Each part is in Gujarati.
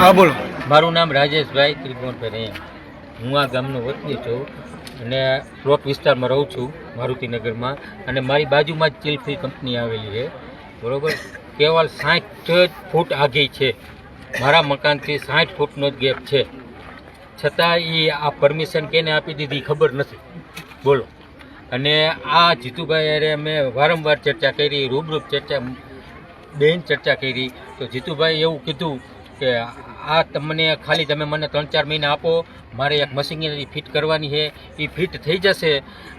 હા બોલો. મારું નામ રાજેશભાઈ ત્રિભુવનભાઈ. હું આ ગામનો વતની છું અને પ્લોટ વિસ્તારમાં રહું છું મારુતિનગરમાં. અને મારી બાજુમાં જ ચીલ ફ્રી કંપની આવેલી છે, બરાબર. કેવલ 60 ફૂટ આઘી છે, મારા મકાનથી 60 ફૂટનો જ ગેપ છે. છતાં એ આ પરમિશન કેને આપી દીધી ખબર નથી, બોલો. અને આ જીતુભાઈ અરે અમે વારંવાર ચર્ચા કરી, રૂબરૂપ ચર્ચા, બેન ચર્ચા કરી. તો જીતુભાઈ એવું કીધું કે આ તમને ખાલી તમે મને 3-4 મહિના આપો, મારે એક મશીનરી ફિટ કરવાની છે, એ ફિટ થઈ જશે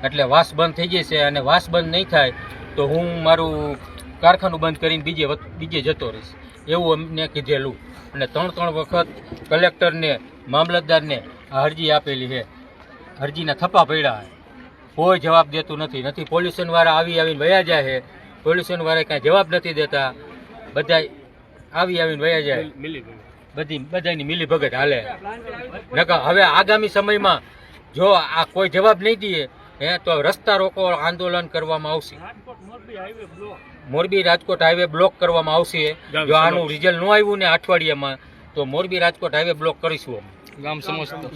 એટલે વાસ બંધ થઈ જશે. અને વાસ બંધ નહીં થાય તો હું મારું કારખાનું બંધ કરીને બીજે જતો રહીશ, એવું અમને કીધેલું. અને 3 વખત કલેક્ટરને, મામલતદારને આ અરજી આપેલી છે, અરજીના થપ્પા પડ્યા, કોઈ જવાબ દેતું નથી. પોલ્યુશનવાળા આવીને વયા જાય છે, પોલ્યુશનવાળા કાંઈ જવાબ નથી દેતા, બધા આવીને વયા જાય, બધાની મિલી ભગત હાલે. નકર હવે આગામી સમયમાં જો આ કોઈ જવાબ નહીં દે તો રસ્તા રોકો આંદોલન કરવામાં આવશે. મોરબી રાજકોટ હાઈવે બ્લોક કરવામાં આવશે. જો આનું રિઝલ્ટ ન આવ્યું ને અઠવાડિયામાં તો મોરબી રાજકોટ હાઈવે બ્લોક કરીશું. ગામ સમજતો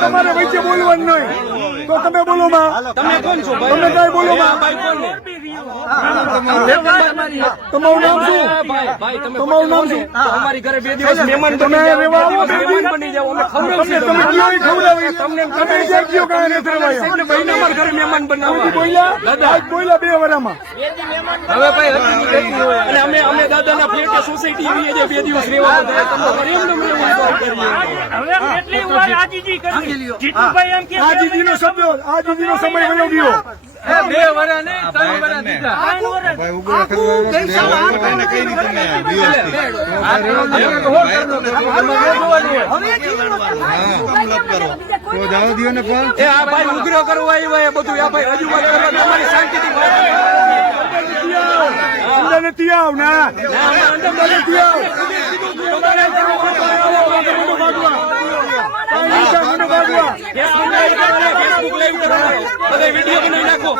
તમારે વચ્ચે બોલવાનું નહીં તો તમે બોલો માં. તમે કોણ છો? તમે કઈ બોલો માં. તમારું નામ શું? તમારું નામ શું? અમારી ઘરે 2 દિવસ મહેમાન તમે રહેવા આવો, મહેમાન બની જાવ, અમે ખવડાવીએ. તમે ક્યાં ખવડાવી? તમને તમે જે કયો કાંઈ નથી રહેવાય. આપણે ભાઈને અમારા ઘરે મહેમાન બનાવો. બોલ્યા આજ બોલ્યા 2 વરામાં. હવે ભાઈ અને અમે દાદાના ફ્લેટ સોસાયટી આવીએ જે 2 દિવસ રહેવા દે. તમને એમને આજીજીનો શબ્દ, આજીજીનો સમય ગયો ગયો. 2 વરા ને 3 વરા દીધા. ભાઈ ઉગરા કરવાને કઈ નહીં તમે તો જાવ દિયો ને કોણ એ આ ભાઈ ઉગરો કરવા આવ્યા બધું. આ ભાઈ રજૂઆત કરવા તમારી શાંતિથી વાત નથી આવ ના નથી આવ. વિડીયો બનાવી નાખો.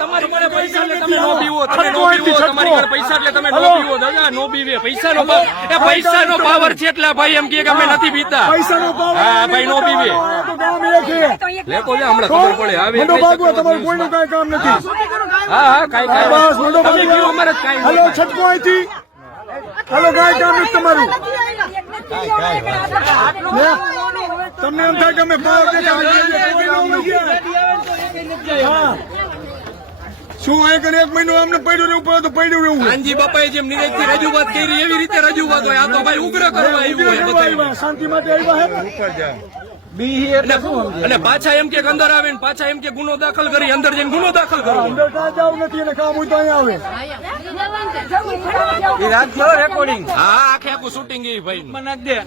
તમારી પૈસા એટલે તમે નો પીવો, તમારી ઘરે પૈસા એટલે તમે નો પીવો. દાદા નો પીવે, પૈસાનો ભાવ, એ પૈસાનો પાવર છે એટલે ભાઈ એમ કે અમે નથી પીતા. પૈસાનો પાવર, હા ભાઈ નો પીવે. લેકો લે હમણાં ખબર પડે. આવે તમારું કોઈનું કાંઈ કામ નથી. હા કાંઈ બસ મંડો ભાગવા અમારે કાંઈ. હાલો છટકો અહીંથી. હાલો કાંઈ કામ નથી તમારું. તમને એમ થાય કે અમે પાવર શું એક મહિનો અમને પડ્યું રહેવું પડે તો પડ્યું રહેવું. ગાંધી બાપાએ જેમ નિરેજથી રજૂઆત કરી એવી રીતે રજૂઆત હોય. આ તો ભાઈ ઉગ્ર કરવા આવ્યું, શાંતિ માટે આવ્યા અને પાછા એમ કે અંદર આવે ને પાછા એમ કે ગુનો દાખલ કરી, અંદર જઈને ગુનો દાખલ કરો. અંદર કાં જવું નથી અને કામ હોય તો અહીંયા આવે. રેકોર્ડિંગ હા આખે આખું શૂટિંગ એ ભાઈ મને દે.